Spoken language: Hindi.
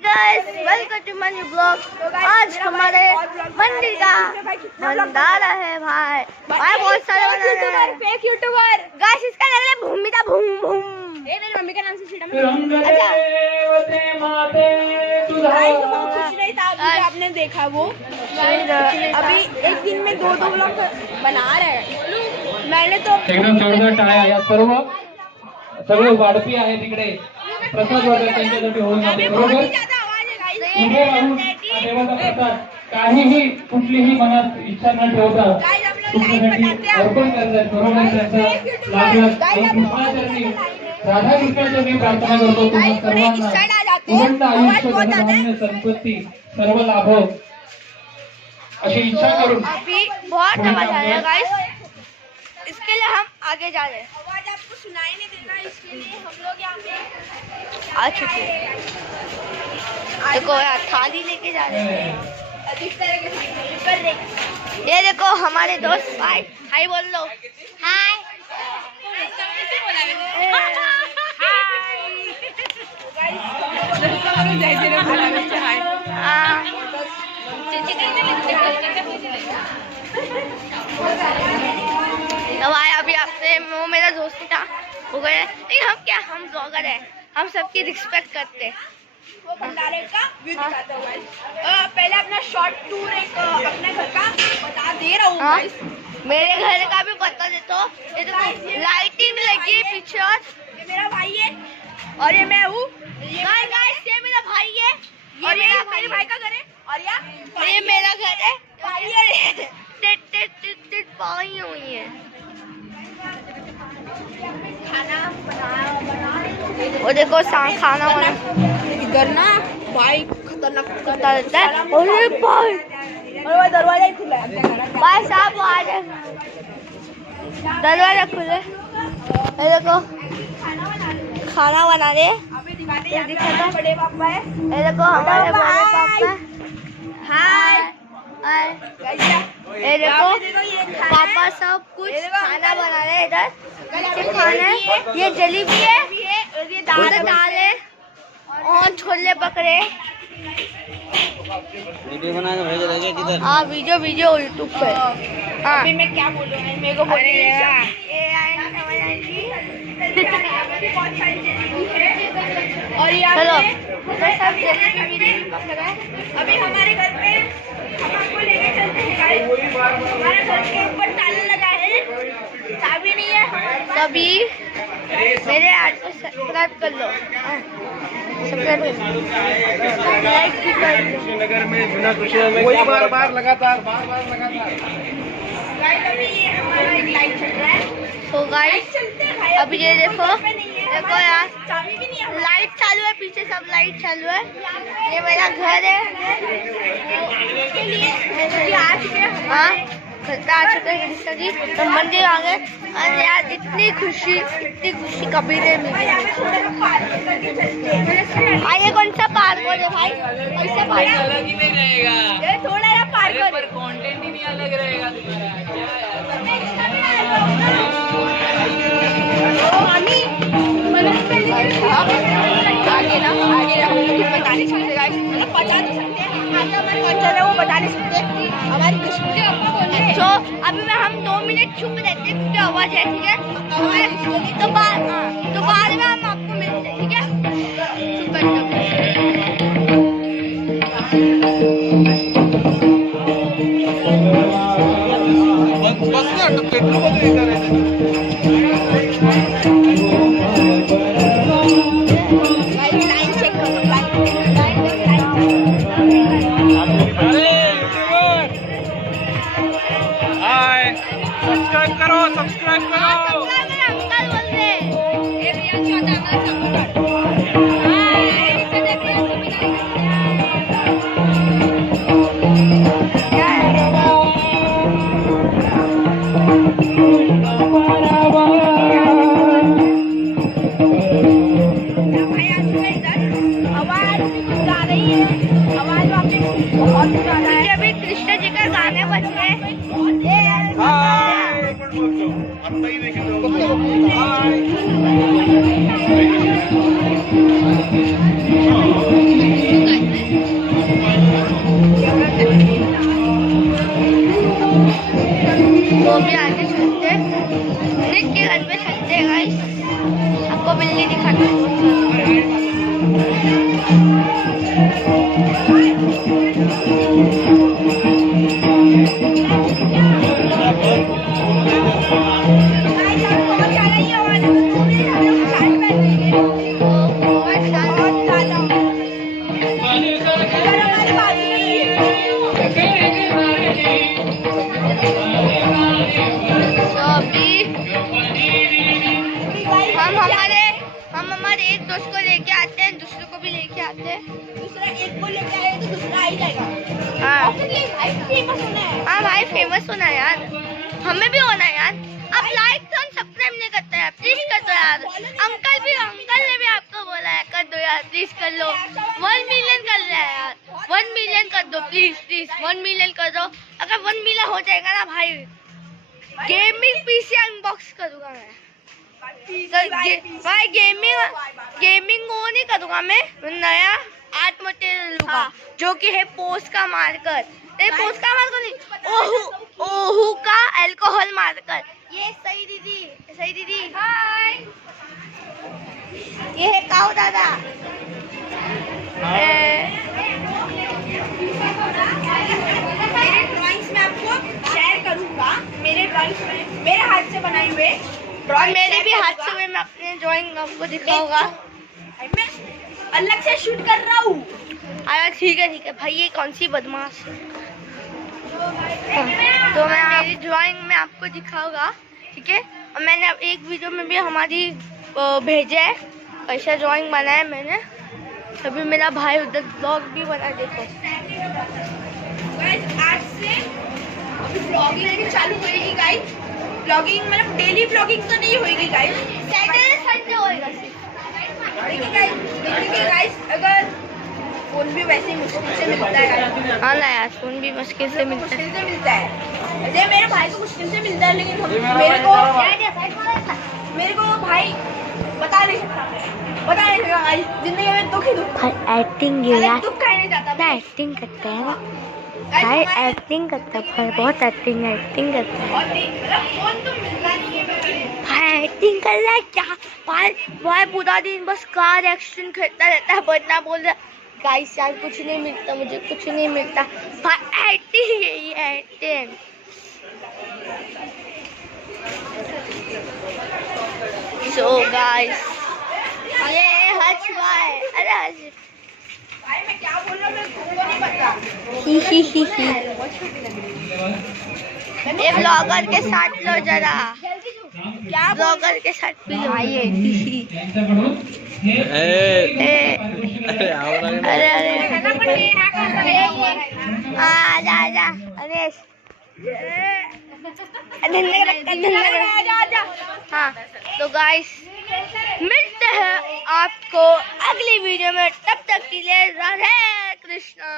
Guys welcome to my new blog. आज हमारे मंदिर का भंडारा है भाई। बहुत सारे फेक यूट्यूबर गाइस, इसका नाम है भूमिता भूम भूम। ये मेरी मम्मी का नाम से छीड़ा मैं। अच्छा कुछ नहीं था अभी आपने देखा वो। अभी एक दिन में दो ब्लॉग बना रहे हैं। मैंने तो एकदम जोरदार टाळ्या या सर्व वाढपी आहे तिकडे प्रसाद वाटप त्यांच्यासाठी होऊन जाते बरोबर। उभे राहून देवाचा प्रसाद काहीही कुठलीही मनात इच्छा न ठेवता तुमच्यासाठी अर्पण करतात बरोबर। त्यांचा लाभ कृष्णाचरणी राधा कृष्णाचरणी प्रार्थना करतो तुम्हा सर्वांना उदंड आयुष्य धनधान्य संपत्ती सर्व लाभ अशी इच्छा करून। अभी बहुत आवाज आ रहा है गाइस, इसके लिए हम आगे जा रहे हैं। आवाज आपको सुनाई नहीं देना, इसके लिए हम लोग यहाँ पे आ चुके हैं। देखो यार थाली लेके जा रहे हैं। ये देखो हमारे दोस्त भाई, हाय बोल लो। हाय तो भाई अभी आपसे वो मेरा दोस्त था हो गया। लेकिन हम ब्लॉगर हैं, हम सबकी रिस्पेक्ट करते हैं। वो भंडारे का व्यू दिखाता हूँ गाइस। पहले अपना शॉर्ट टूर एक अपने घर का बता दे रहा हूँ गाइस। मेरे घर का भी बता देता हूँ। ये तो लाइटिंग लगी है पीछे, और ये मेरा भाई है और ये मैं हूँ गाइस। ये मेरा भाई है और ये मेरे भाई का घर है और ये मेरा घर है। पाई हुई है खाना बना और देखो खाना बना इधर ना भाई खतरनाक करता रहता है। अरे भाई और वो दरवाजा ही खुला है भाई साहब, वो आ जाए दरवाजा खुले। ये देखो खाना बना रहे बड़े पापा है। ये देखो हमारे बड़े पापा। हाय ये देखो पापा सब कुछ खाना बना रहे हैं। इधर खाना है, ये जलेबी है, ये दाल है और छोले पकड़े। वीडियो बना के भेज देंगे किधर। हाँ वीडियो यूट्यूब पे। हाँ अभी मैं क्या बोलूँ, मेरे को और चलो सब जलेबी पकड़ा। अभी हमारे घर पे हम आपको लेके चलते हैं गाइस। हमारे घर के ऊपर ताला लगा है, चाबी नहीं है। सभी मेरे आज को सब्सक्राइब कर लो, सब्सक्राइब लाइक भी कर लो। नगर में बिना खुशी में वही बार लगातार गाइस अभी ये हमारा एक लाइट चल रहा है। तो गाइस अभी ये देखो यार लाइट चालू है, पीछे सब लाइट चालू है। ये मेरा घर है। इसके लिए आ चुके हैं, हाँ घर आ चुके हैं जी। तो मंदिर आ गए और यार इतनी खुशी कभी नहीं मिली। भाई ये कौन सा पार्क है भाई? कैसा पार्क अलग ही नहीं रहेगा ये, थोड़ा ना पार्क पर कंटेंट ही नहीं अलग रहेगा तुम्हारा। आगे ना हम लोग बता नहीं सकते गाइस, मतलब बता नहीं सकते हमारे कल्चर है वो बता नहीं सकते हमारी कश्मीरी। तो अभी हम 2 मिनट चुप रहते हैं क्योंकि आवाज है, ठीक है। तो बाद में हम आपको मिलते हैं, ठीक है। चुप सब्सक्राइब करो। अंकल बोल रहे ये भी अच्छा था आवाज गा रही है, आवाज बहुत ज्यादा है। अभी कृष्ण जी का गाने बज रहे हैं। हम हमारे एक दोस्त को लेके आते हैं, दूसरे को भी लेके आते हैं। दूसरा एक को लेके आए तो दूसरा आ ही जाएगा। हाँ फेमस होना है। हाँ भाई फेमस होना है यार, हमें भी होना है यार। आप लाइक तो सब्सक्राइब नहीं करते हैं, प्लीज कर दो यार। अंकल ने भी आपको बोला है कर दो यार, प्लीज कर लो। 1 मिलियन कर रहा है यार, 1 मिलियन कर दो प्लीज 1 मिलियन कर दो। अगर 1 मिलियन हो जाएगा ना भाई, गेमिंग पीसी अनबॉक्स करूंगा मैं। भाई गेमिंग वो नहीं करूंगा मैं, नया आर्ट मटेरियल लूंगा जो कि है पोस्ट का मार्कर। नहीं पोस्ट का मार्कर नहीं, ओहू का अल्कोहल मार्कर। ये सही दीदी हाय, ये है काऊ दादा। मेरे ड्राइंग्स में आपको शेयर करूंगा, मेरे ड्राइंग्स में मेरे हाथ से बनाए हुए ड्राइंग, मेरे भी हाथ से मैं अपने ड्राइंग आपको दिखाऊंगा। मैं अलग से शूट कर रहा हूँ। अरे ठीक है भाई, ये कौन सी बदमाश है। तो मैं मेरी ड्राइंग में आपको दिखाऊंगा, ठीक है। और मैंने अब एक वीडियो में भी हमारी भेजा है, ऐसा ड्राइंग बनाया मैंने। अभी मेरा भाई उधर ब्लॉग भी बना, देखो। आज से अभी ब्लॉगिंग भी चालू होगी गाइस। ब्लॉगिंग मतलब डेली ब्लॉगिंग तो नहीं होगी गाइस, सैटरडे संडे होएगा सिर्फ। देखिए गाइस, अगर फोन भी वैसे मुश्किल से मिलता है। हाँ ना यार, फोन भी मुश्किल से मिलता है। अरे मेरे भाई को मुश्किल से मिलता है, लेकिन मेरे को भाई बता नहीं सकता गाइस, जिंदगी में दुख ही दुख। एक्टिंग यार, दुख कहने जाता ना एक्टिंग करता है ना भाई, एक्टिंग करता है, बहुत एक्टिंग करता है भाई, एक्टिंग कर रहा है क्या भाई पूरा दिन बस कार एक्शन करता रहता है, बदना बोल रहा गाइस यार कुछ नहीं मिलता, मुझे कुछ नहीं मिलता भाई। एक्टिंग यही है, एक्टिंग। सो गाइस ये हर्ष भाई, अरे हर्ष भाई मैं क्या बोल रहा हूँ मेरे को नहीं पता। ये ब्लॉगर के साथ लो जरा, क्या ब्लॉगर के साथ पी लो। अरे आजा अनेश, हाँ तो गाइस मिलते हैं आपको अगली वीडियो में, तब तक के लिए राधे कृष्णा।